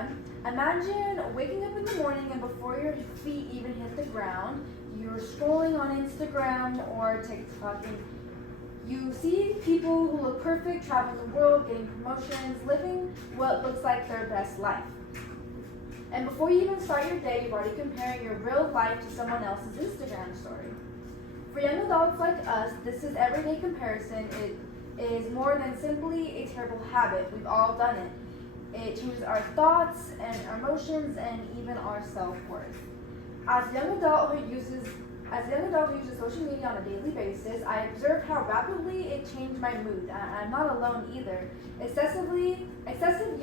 everyone. Imagine waking up in the morning and before your feet even hit the ground, you're scrolling on Instagram or TikTok and you see people who look perfect, traveling the world, getting promotions, living what looks like their best life. And before you even start your day, you're already comparing your real life to someone else's Instagram story. For young adults like us, this is everyday comparison. It is more than simply a terrible habit. We've all done it. It changes our thoughts and our emotions and even our self-worth. As a young adult who uses social media on a daily basis, I observed how rapidly it changed my mood. I'm not alone either. Excessive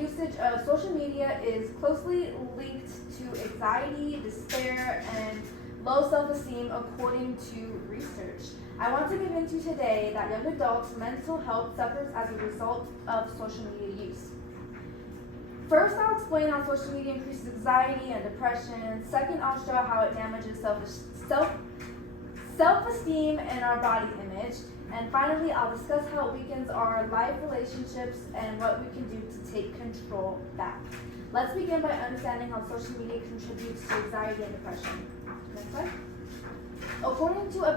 usage of social media is closely linked to anxiety, despair, and low self-esteem according to research. I want to get into today that young adults' mental health suffers as a result of social media use. First, I'll explain how social media increases anxiety and depression. Second, I'll show how it damages self-esteem and our body image. And finally, I'll discuss how it weakens our life relationships and what we can do to take control back. Let's begin by understanding how social media contributes to anxiety and depression. Next slide. According to a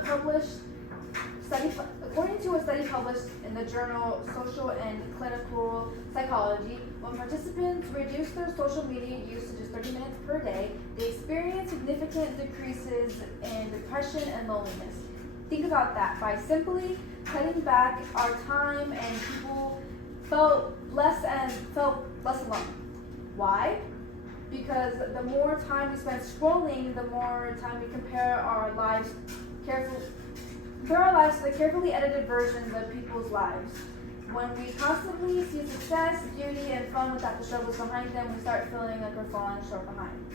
study published in the journal Social and Clinical Psychology, when participants reduced their social media use to just 30 minutes per day, they experienced significant decreases in depression and loneliness. Think about that. By simply cutting back our time, and people felt less alone. Why? Because the more time we spend scrolling, the more time we compare our lives to the carefully edited versions of people's lives. When we constantly see success, beauty, and fun without the struggles behind them, we start feeling like we're falling short behind.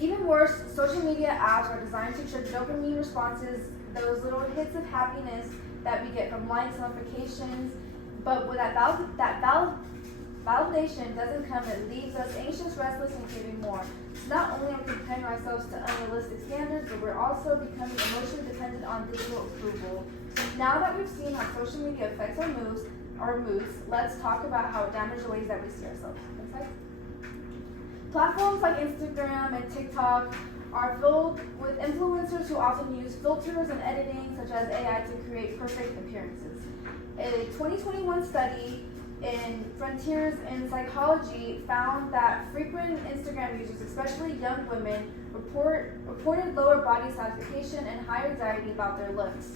Even worse, social media apps are designed to trigger dopamine responses, those little hits of happiness that we get from likes and notifications. But when that validation doesn't come, it leaves us anxious, restless, and craving more. So not only are we comparing ourselves to unrealistic standards, but we're also becoming emotionally dependent on digital approval. Now that we've seen how social media affects our moods, let's talk about how it damages the ways that we see ourselves. Next slide. Platforms like Instagram and TikTok are filled with influencers who often use filters and editing such as AI to create perfect appearances. A 2021 study in Frontiers in Psychology found that frequent Instagram users, especially young women, reported lower body satisfaction and higher anxiety about their looks.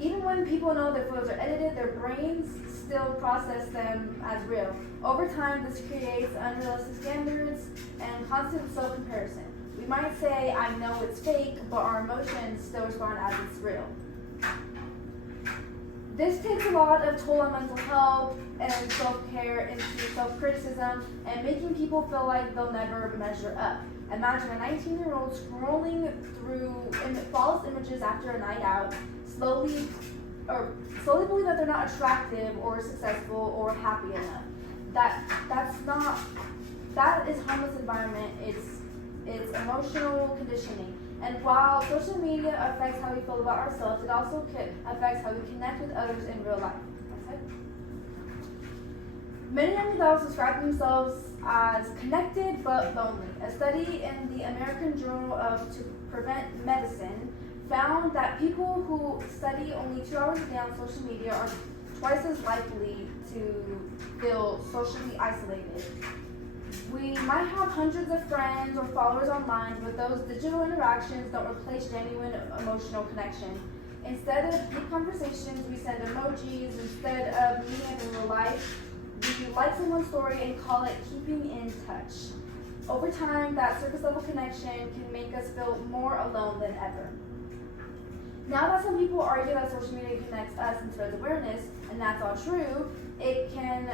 Even when people know their photos are edited, their brains still process them as real. Over time, this creates unrealistic standards and constant self-comparison. We might say, I know it's fake, but our emotions still respond as it's real. This takes a lot of toll on mental health and self-care into self-criticism and making people feel like they'll never measure up. Imagine a 19-year-old scrolling through false images after a night out, slowly believe that they're not attractive or successful or happy enough. That is harmless environment. It's emotional conditioning. And while social media affects how we feel about ourselves, it also affects how we connect with others in real life. Many young adults describe themselves as connected but lonely. A study in the American Journal of To Prevent Medicine found that people who study only 2 hours a day on social media are twice as likely to feel socially isolated. We might have hundreds of friends or followers online, but those digital interactions don't replace genuine emotional connection. Instead of deep conversations, we send emojis. Instead of meeting up in real life, we like someone's story and call it keeping in touch. Over time, that surface level connection can make us feel more alone than ever. Now that some people argue that social media connects us and spreads awareness, and that's all true, it can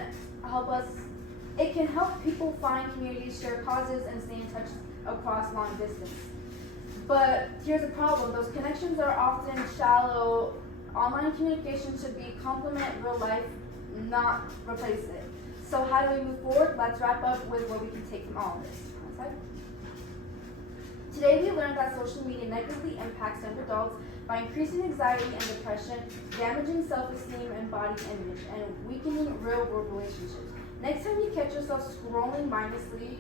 help people find communities, share causes, and stay in touch across long distance. But here's the problem. Those connections are often shallow. Online communication should complement real life, not replace it. So how do we move forward? Let's wrap up with what we can take from all of this. Today we learned that social media negatively impacts young adults by increasing anxiety and depression, damaging self-esteem and body image, and weakening real-world relationships. Next time you catch yourself scrolling mindlessly,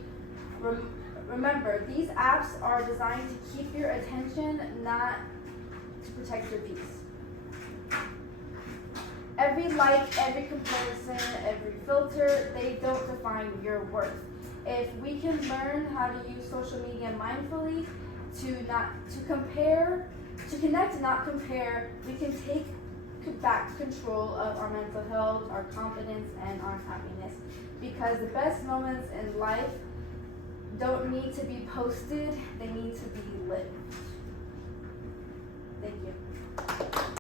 remember, these apps are designed to keep your attention, not to protect your peace. Every like, every comparison, every filter, they don't define your worth. If we can learn how to use social media mindfully to connect and not compare, we can take back control of our mental health, our confidence, and our happiness. Because the best moments in life don't need to be posted, they need to be lived. Thank you.